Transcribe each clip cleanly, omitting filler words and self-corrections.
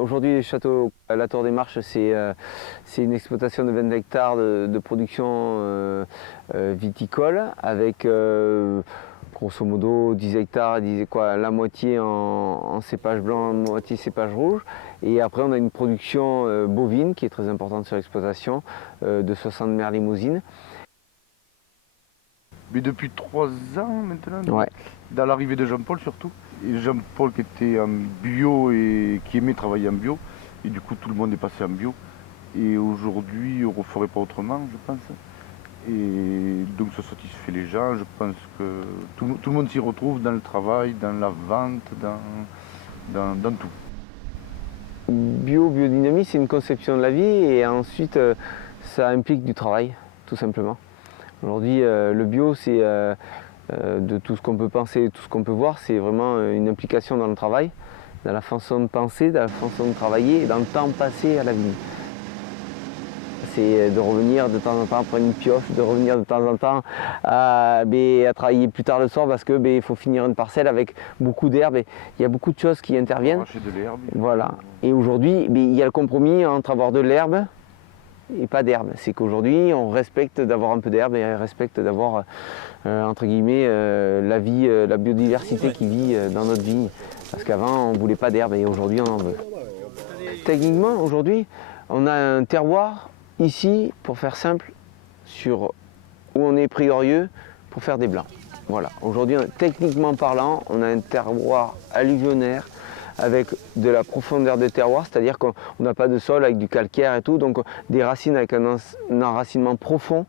Aujourd'hui, le château La Tour des Marches, c'est une exploitation de 20 hectares de production viticole avec grosso modo 10 hectares, la moitié en cépage blanc, la moitié cépage rouge. Et après, on a une production bovine qui est très importante sur l'exploitation de 60 mères limousines. Mais depuis 3 ans maintenant, Ouais. dans l'arrivée de Jean-Paul surtout. Et Jean-Paul qui était en bio et qui aimait travailler en bio. Et du coup tout le monde est passé en bio. Et aujourd'hui on ne referait pas autrement je pense. Et donc ça satisfait les gens. Je pense que tout le monde s'y retrouve dans le travail, dans la vente, dans tout. Biodynamie, c'est une conception de la vie et ensuite ça implique du travail, tout simplement. Aujourd'hui, le bio, c'est de tout ce qu'on peut penser, tout ce qu'on peut voir, c'est vraiment une implication dans le travail, dans la façon de penser, dans la façon de travailler et dans le temps passé à la vigne. C'est de revenir de temps en temps prendre une pioche, de revenir de temps en temps à travailler plus tard le soir parce que faut finir une parcelle avec beaucoup d'herbe. Il y a beaucoup de choses qui interviennent. Arracher de l'herbe. Voilà. Et aujourd'hui, il y a le compromis entre avoir de l'herbe et pas d'herbe. C'est qu'aujourd'hui, on respecte d'avoir un peu d'herbe et on respecte d'avoir, entre guillemets, la vie, la biodiversité qui vit dans notre vigne. Parce qu'avant, on ne voulait pas d'herbe et aujourd'hui, on en veut. Techniquement, aujourd'hui, on a un terroir ici, pour faire simple, où on est priorieux pour faire des blancs. Voilà. Aujourd'hui, techniquement parlant, on a un terroir alluvionnaire avec de la profondeur de terroir, c'est-à-dire qu'on n'a pas de sol avec du calcaire et tout, donc des racines avec un enracinement profond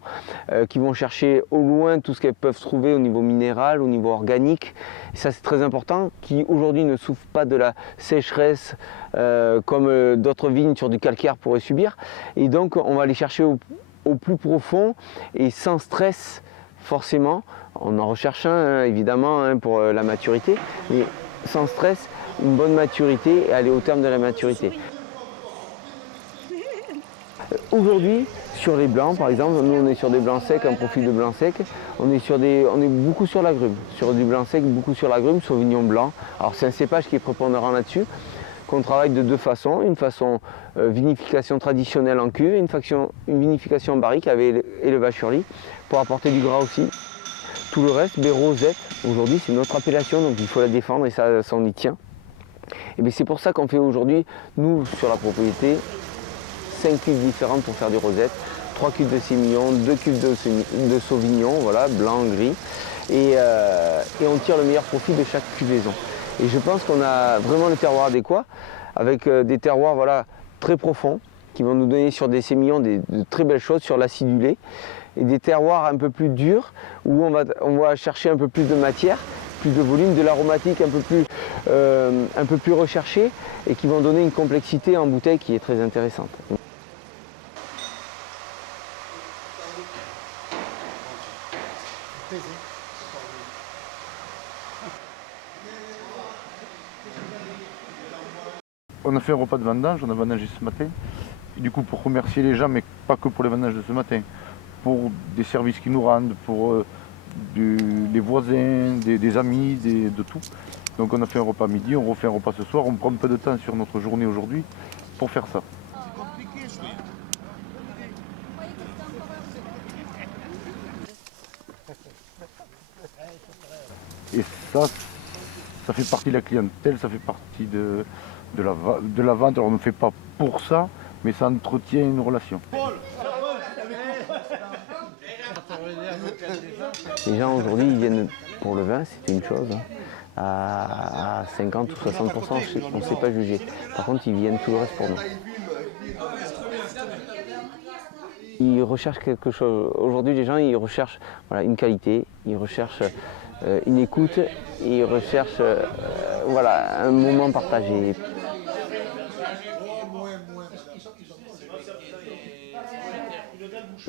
qui vont chercher au loin tout ce qu'elles peuvent trouver au niveau minéral, au niveau organique. Et ça c'est très important, qui aujourd'hui ne souffrent pas de la sécheresse comme d'autres vignes sur du calcaire pourraient subir. Et donc on va aller chercher au plus profond et sans stress forcément. On en recherche un évidemment pour la maturité, mais sans stress, une bonne maturité et aller au terme de la maturité. Aujourd'hui, sur les blancs, par exemple, nous on est sur des blancs secs, un profil de blanc sec, on est beaucoup sur l'agrume, sur du blanc sec, beaucoup sur l'agrume, Sauvignon blanc. Alors c'est un cépage qui est prépondérant là-dessus, qu'on travaille de deux façons, une façon vinification traditionnelle en cuve et une vinification en barrique avec élevage sur lit, pour apporter du gras aussi. Tout le reste, rosette, aujourd'hui c'est notre appellation, donc il faut la défendre et ça on y tient. Et c'est pour ça qu'on fait aujourd'hui, nous, sur la propriété, 5 cuves différentes pour faire du rosette, 3 cuves de sémillon, 2 cuves de sauvignon, voilà, blanc, gris, et on tire le meilleur profit de chaque cuvaison. Et je pense qu'on a vraiment le terroir adéquat, avec des terroirs voilà, très profonds, qui vont nous donner sur des sémillons de très belles choses, sur l'acidulé, et des terroirs un peu plus durs, où on va chercher un peu plus de matière, plus de volume, de l'aromatique un peu plus recherché et qui vont donner une complexité en bouteille qui est très intéressante. On a fait un repas de vendange, on a vendangé ce matin. Et du coup pour remercier les gens, mais pas que pour les vendanges de ce matin, pour des services qu'ils nous rendent, pour des voisins, des amis, de tout. Donc on a fait un repas midi, on refait un repas ce soir, on prend un peu de temps sur notre journée aujourd'hui pour faire ça. Et ça fait partie de la clientèle, ça fait partie de la vente. Alors on ne fait pas pour ça, mais ça entretient une relation. Les gens aujourd'hui ils viennent pour le vin, c'est une chose. À 50 ou 60%, on ne sait pas juger. Par contre, ils viennent tout le reste pour nous. Ils recherchent quelque chose. Aujourd'hui, les gens, ils recherchent voilà, une qualité, ils recherchent une écoute, ils recherchent voilà, un moment partagé.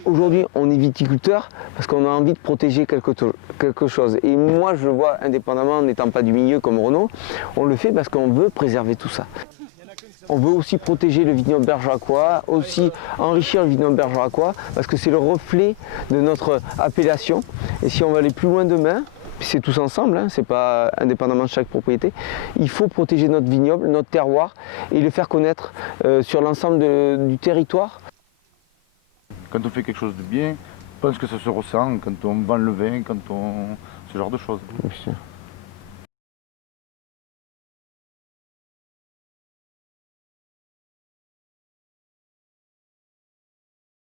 Aujourd'hui, on est viticulteur parce qu'on a envie de protéger quelque chose. Et moi, je le vois indépendamment, en n'étant pas du milieu comme Renaud, on le fait parce qu'on veut préserver tout ça. On veut aussi protéger le vignoble bergeracois, aussi enrichir le vignoble bergeracois, parce que c'est le reflet de notre appellation. Et si on va aller plus loin demain, c'est tous ensemble, hein, c'est pas indépendamment de chaque propriété. Il faut protéger notre vignoble, notre terroir et le faire connaître sur l'ensemble du territoire. Quand on fait quelque chose de bien, je pense que ça se ressent quand on vend le vin, ce genre de choses. Bien sûr.